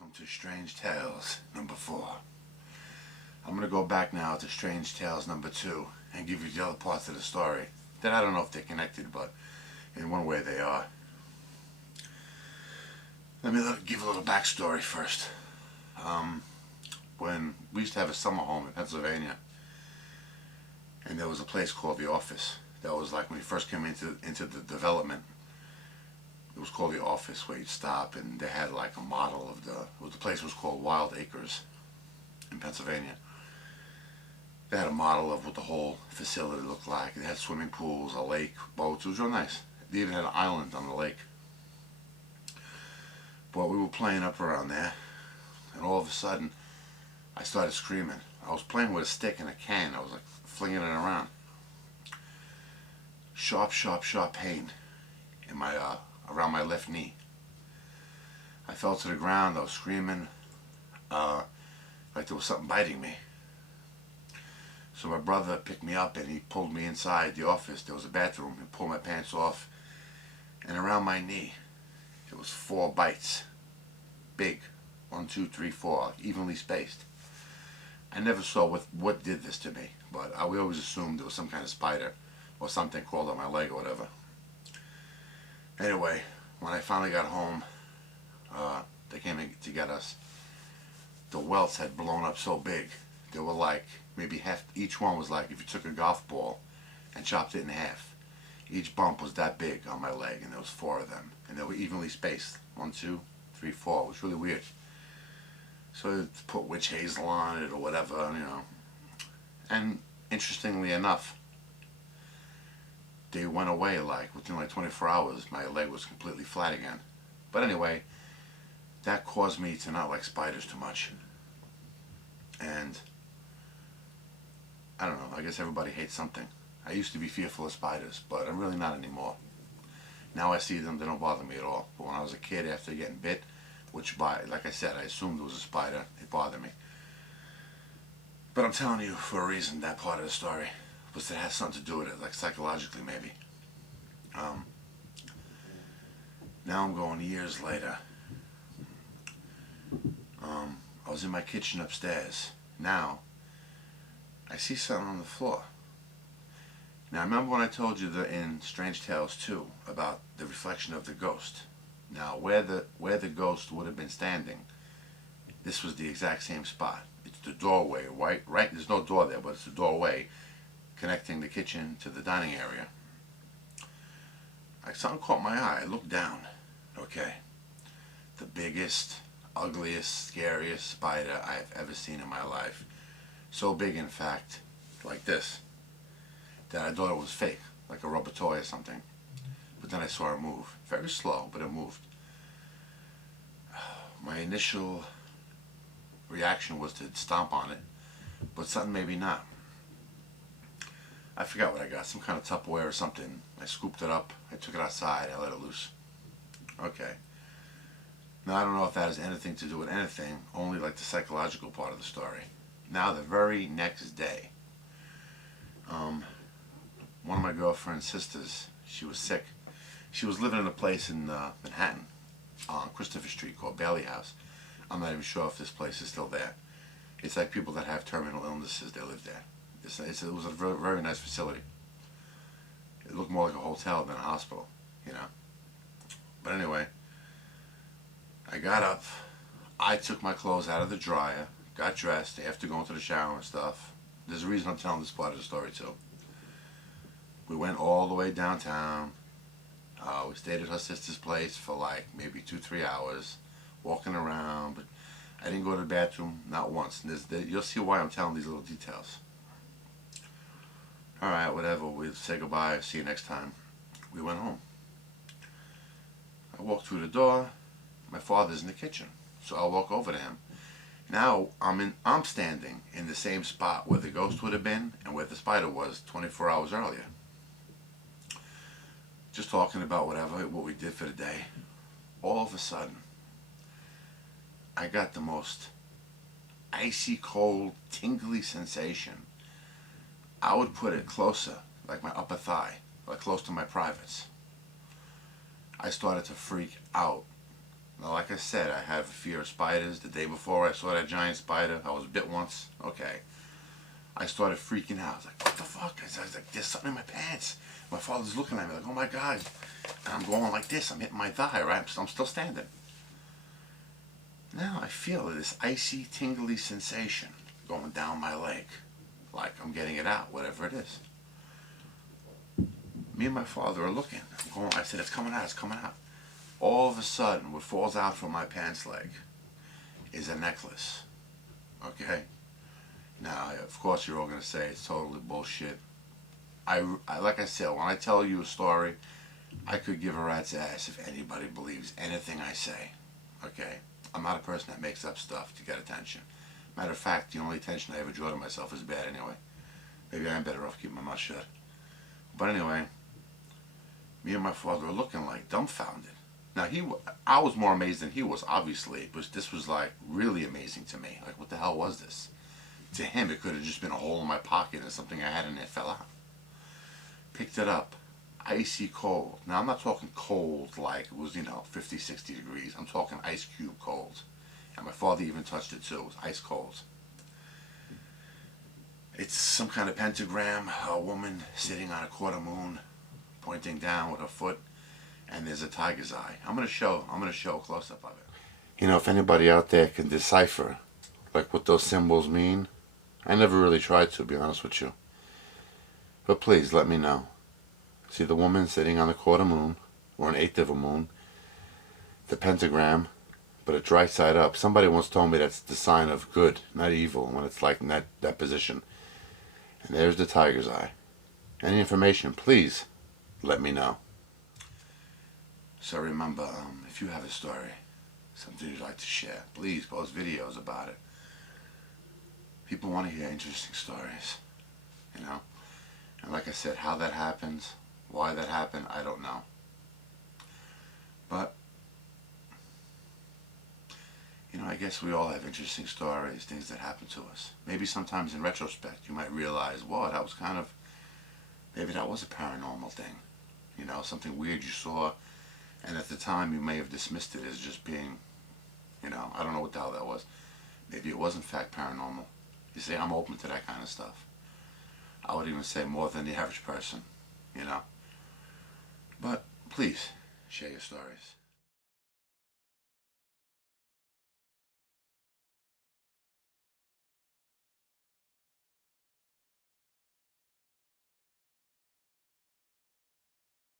Welcome to Strange Tales number 4. I'm going to go back now to Strange Tales number 2 and give you the other parts of the story that I don't know if they're connected, but in one way they are. Let me give a little backstory first. When we used to have a summer home in Pennsylvania, and there was a place called the Office. That was like when we first came into the development. It was called the Office, where you'd stop, and they had like a model of the place was called Wild Acres in Pennsylvania. They had a model of what the whole facility looked like. They had swimming pools, a lake, boats. It was real nice. They even had an island on the lake. But we were playing up around there, and all of a sudden, I started screaming. I was playing with a stick and a can. I was like flinging it around. Sharp, sharp, sharp pain in my around my left knee. I fell to the ground. I was screaming like there was something biting me. So my brother picked me up and he pulled me inside the office. There was a bathroom. He pulled my pants off, and around my knee it was 4 bites. Big. 1, 2, 3, 4, evenly spaced. I never saw what did this to me, but we always assumed it was some kind of spider or something crawled on my leg or whatever. Anyway, when I finally got home, they came in to get us. The welts had blown up so big. They were like maybe half. Each one was like if you took a golf ball and chopped it in half. Each bump was that big on my leg, and there was 4 of them, and they were evenly spaced. 1, 2, 3, 4. It was really weird. So I put witch hazel on it or whatever, you know. And interestingly enough, they went away like within like 24 hours. My leg was completely flat again. But anyway, that caused me to not like spiders too much. And I don't know, I guess everybody hates something. I used to be fearful of spiders, but I'm really not anymore. Now I see them, they don't bother me at all. But when I was a kid, after getting bit, which like I said, I assumed it was a spider, it bothered me. But I'm telling you for a reason, that part of the story was that it has something to do with it, like psychologically maybe. Now I'm going years later. I was in my kitchen upstairs. Now I see something on the floor. Now remember when I told you that in Strange Tales 2 about the reflection of the ghost? Now where the ghost would have been standing, this was the exact same spot. It's the doorway, right? There's no door there, but it's the doorway connecting the kitchen to the dining area. Like something caught my eye. I looked down. Okay. The biggest, ugliest, scariest spider I've ever seen in my life. So big, in fact, like this, that I thought it was fake, like a rubber toy or something. But then I saw it move. Very slow, but it moved. My initial reaction was to stomp on it, but something maybe not. I forgot what I got, some kind of Tupperware or something. I scooped it up, I took it outside, I let it loose. Okay. Now I don't know if that has anything to do with anything, only like the psychological part of the story. Now the very next day, one of my girlfriend's sisters, she was sick. She was living in a place in Manhattan, on Christopher Street, called Bailey House. I'm not even sure if this place is still there. It's like people that have terminal illnesses, they live there. It was a very, very nice facility. It looked more like a hotel than a hospital, you know. But anyway, I got up, I took my clothes out of the dryer, got dressed after going to the shower and stuff. There's a reason I'm telling this part of the story too. We went all the way downtown. We stayed at her sister's place for like maybe 2-3 hours, walking around, but I didn't go to the bathroom, not once. You'll see why I'm telling these little details. Alright, whatever, we'll say goodbye, see you next time. We went home. I walked through the door, my father's in the kitchen, so I'll walk over to him. Now I'm standing in the same spot where the ghost would have been and where the spider was 24 hours earlier. Just talking about what we did for the day. All of a sudden, I got the most icy cold, tingly sensation. I would put it closer, like my upper thigh, like close to my privates. I started to freak out. Now, like I said, I have a fear of spiders. The day before I saw that giant spider, I was bit once. Okay. I started freaking out. I was like, what the fuck? I was like, there's something in my pants. My father's looking at me like, oh my God. And I'm going like this. I'm hitting my thigh, right? I'm still standing. Now I feel this icy, tingly sensation going down my leg. Like I'm getting it out, whatever it is. Me and my father are looking. I said, it's coming out, it's coming out. All of a sudden, what falls out from my pants leg is a necklace. Okay? Now, of course, you're all going to say it's totally bullshit. I, like I said, when I tell you a story, I could give a rat's ass if anybody believes anything I say. Okay? I'm not a person that makes up stuff to get attention. Matter of fact, the only attention I ever draw to myself is bad anyway. Maybe I'm better off keeping my mouth shut. But anyway, me and my father were looking like dumbfounded. Now, I was more amazed than he was, obviously, but this was like really amazing to me. Like, what the hell was this? To him, it could have just been a hole in my pocket and something I had in there fell out. Picked it up. Icy cold. Now, I'm not talking cold like it was, 50, 60 degrees. I'm talking ice cube cold. And my father even touched it too. It was ice cold. It's some kind of pentagram, a woman sitting on a quarter moon, pointing down with her foot, and there's a tiger's eye. I'm gonna show a close-up of it. If anybody out there can decipher like what those symbols mean, I never really tried to be honest with you. But please let me know. See the woman sitting on a quarter moon, or an eighth of a moon, the pentagram, but it's right side up. Somebody once told me that's the sign of good, not evil, when it's like in that position. And there's the tiger's eye. Any information, please let me know. So remember, if you have a story, something you'd like to share, please post videos about it. People want to hear interesting stories, And like I said, how that happens, why that happened, I don't know. But, I guess we all have interesting stories, things that happen to us. Maybe sometimes in retrospect, you might realize, whoa, that was maybe that was a paranormal thing. Something weird you saw, and at the time you may have dismissed it as just being, I don't know what the hell that was. Maybe it was in fact paranormal. You see, I'm open to that kind of stuff. I would even say more than the average person, But please, share your stories.